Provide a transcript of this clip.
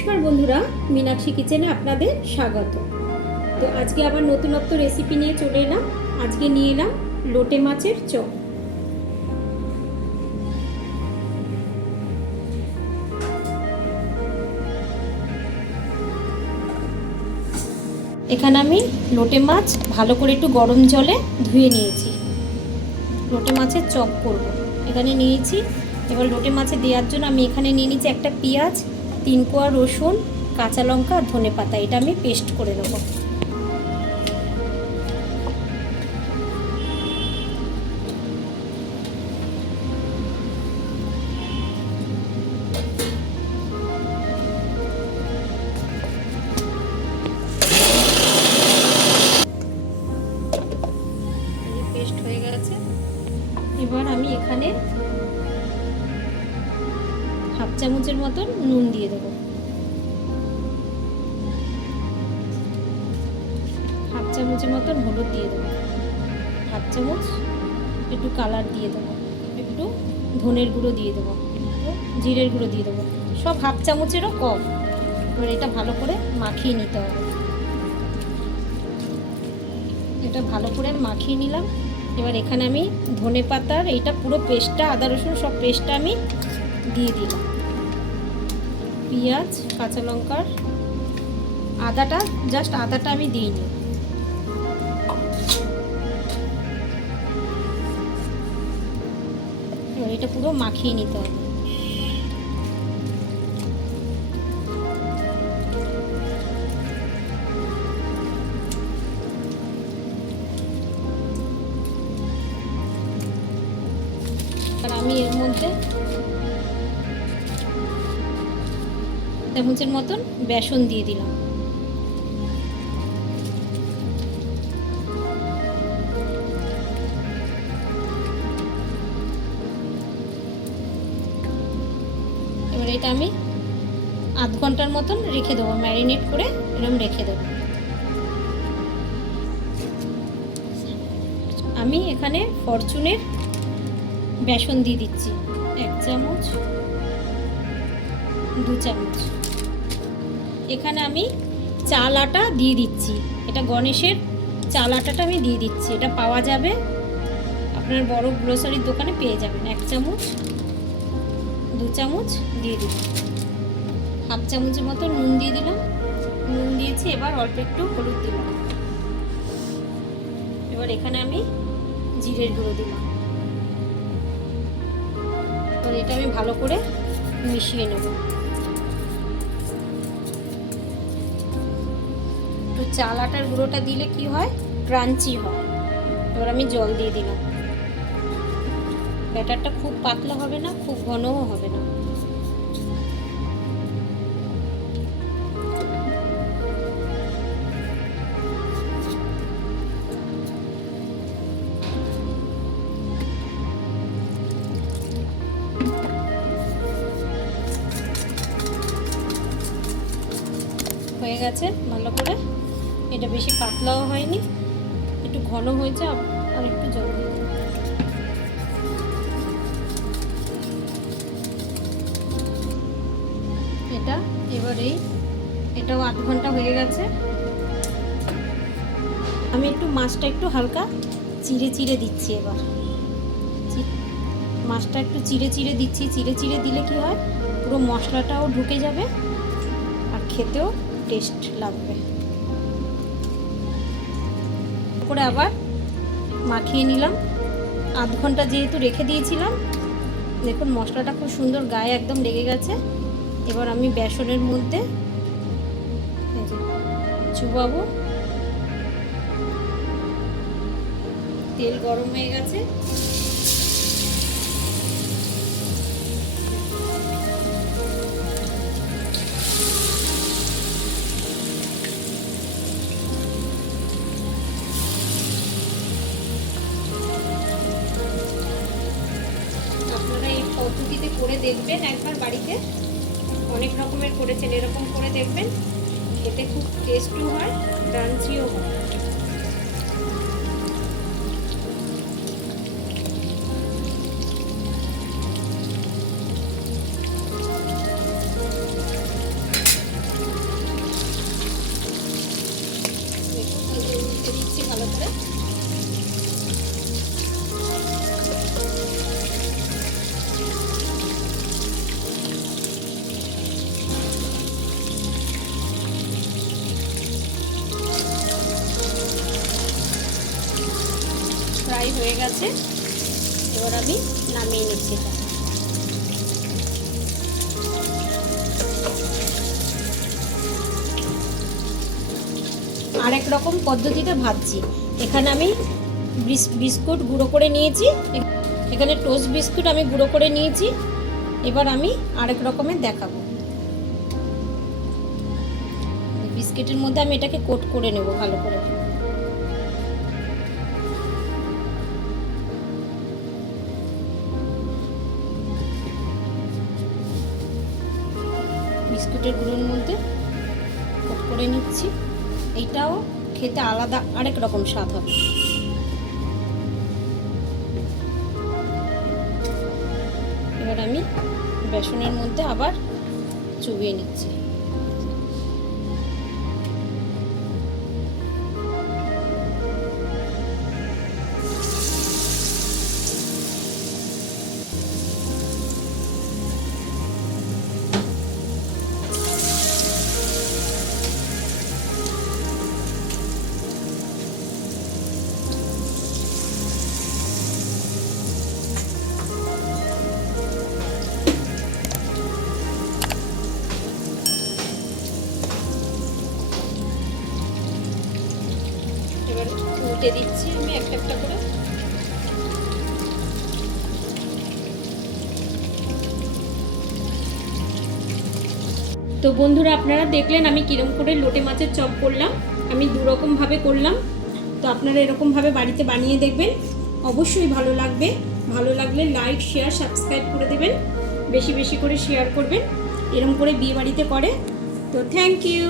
নমস্কার বন্ধুরা, মীনাক্ষী কিচেনে আপনাদের স্বাগত। তো আজকে আবার নতুনত্ব রেসিপি নিয়ে চলে এলাম। আজকে নিয়ে এলাম লোটে মাছের চপ। এখানে আমি লোটে মাছ ভালো করে একটু গরম জলে ধুয়ে নিয়েছি। লোটে মাছের চপ করব। এখানে নিয়েছি। এবার লোটে মাছে দেওয়ার জন্য আমি এখানে নিয়ে নিয়েছি একটা পেঁয়াজ তিন কোয়া রসুন, কাঁচা লঙ্কা আর ধনে পাতা। এটা আমি পেস্ট করে নেব। পেস্ট হয়ে গেছে। এবার আমি এখানে হাফ চামচের মতন নুন দিয়ে চামচের মতন হলুদ দিয়ে দেবো। হাফ চামচ একটু কালার দিয়ে দেবো। একটু ধনের গুঁড়ো দিয়ে দেবো। জিরের গুঁড়ো দিয়ে দেবো। সব হাফ চামচেরও কম। এবার এটা ভালো করে মাখিয়ে নিতে হবে। এটা ভালো করে মাখিয়ে নিলাম। এবার এখানে আমি ধনে পাতার এইটা পুরো পেস্টটা, আদা রসুন সব পেস্টটা আমি দিয়ে দিলাম। পেঁয়াজ, কাঁচা লঙ্কার আদাটা জাস্ট আদাটা আমি দিইনি এটা পুরো মাখিয়ে নিতে হবে। আর আমি এর মধ্যে চামচের মতন বেসন দিয়ে দিলাম। এটা আমি আধ ঘণ্টার মতন রেখে দেবো ম্যারিনেট করে এরকম রেখে দেবো। আমি এখানে ফরচুনের বেসন দিয়ে দিচ্ছি, এক চামচ, দু চামচ। এখানে আমি চাল আটা দিয়ে দিচ্ছি, এটা গণেশের চাল আটাটা আমি দিয়ে দিচ্ছি, এটা পাওয়া যাবে, আপনার বড় গ্রোসারির দোকানে পেয়ে যাবেন, এক চামচ। দু চামচ দিয়ে দিলাম। হাফ চামচের মতো নুন দিয়ে দিলাম। নুন দিয়েছি, এবার অল্প একটু হলুদ দিলাম। এবার এখানে আমি জিরের গুঁড়ো দিলাম। এবার এটা আমি ভালো করে মিশিয়ে নেব। একটু চাল আটার গুঁড়োটা দিলে কি হয়? ক্রাঞ্চি হয়। এবার আমি জল দিয়ে দিলাম। ব্যাটারটা খুব পাতলা হবে না, খুব ঘনও হবে না। হয়ে গেছে ভালো করে। এটা বেশি পাতলাও হয়নি, একটু ঘন হয়েছে আর একটু জল দিয়ে এটা এবার এই এটাও আধ ঘণ্টা হয়ে গেছে। আমি একটু মাছটা একটু হালকা চিড়ে চিড়ে দিচ্ছি এবার। মাছটা একটু চিড়ে চিড়ে দিচ্ছি। চিড়ে চিড়ে দিলে কি হয়? পুরো মশলাটাও ঢুকে যাবে আর খেতেও টেস্ট লাগবে। করে আবার মাখিয়ে নিলাম। আধ ঘণ্টা যেহেতু রেখে দিয়েছিলাম, দেখুন মশলাটা খুব সুন্দর গায়ে একদম লেগে গেছে। এবার আমি বেসনের মধ্যে চুবাবো। তেল গরম হয়ে গেছে। পদ্ধতিতে করে দেখবেন একবার বাড়িতে। অনেক রকমের করেছেন এরকম করে দেখবেন। খেতে খুব টেস্টও হয় ক্রাঞ্চিও হয়। দিচ্ছি ভালো হয়ে গেছে। এবার আমি নামিয়ে নিচ্ছি এটা। আরেক রকম পদ্ধতিতে ভাজছি। এখানে আমি বিস- বিস্কুট গুঁড়ো করে নিয়েছি। এখানে টোস্ট বিস্কুট আমি গুঁড়ো করে নিয়েছি। এবার আমি আরেক রকমের দেখাবো। বিস্কিটের মধ্যে আমি এটাকে কোট করে নেব ভালো করে। বিস্কুটের গুঁড়োর মধ্যে কোট করে নিচ্ছি। এইটাও খেতে আলাদা আরেক রকম স্বাদ হবে। এবার আমি বেসনের মধ্যে আবার চুবিয়ে নিচ্ছি। উল্টে দিচ্ছি। আমি একটা একটা করে। তো বন্ধুরা আপনারা দেখলেন আমি কিরম করে লোটে মাছের চপ করলাম। আমি দুরকমভাবে করলাম। তো আপনারা এরকমভাবে বাড়িতে বানিয়ে দেখবেন। অবশ্যই ভালো লাগবে। ভালো লাগলে লাইক শেয়ার সাবস্ক্রাইব করে দেবেন। বেশি বেশি করে শেয়ার করবেন। এরকম করে বিয়ে বাড়িতে করে। তো থ্যাংক ইউ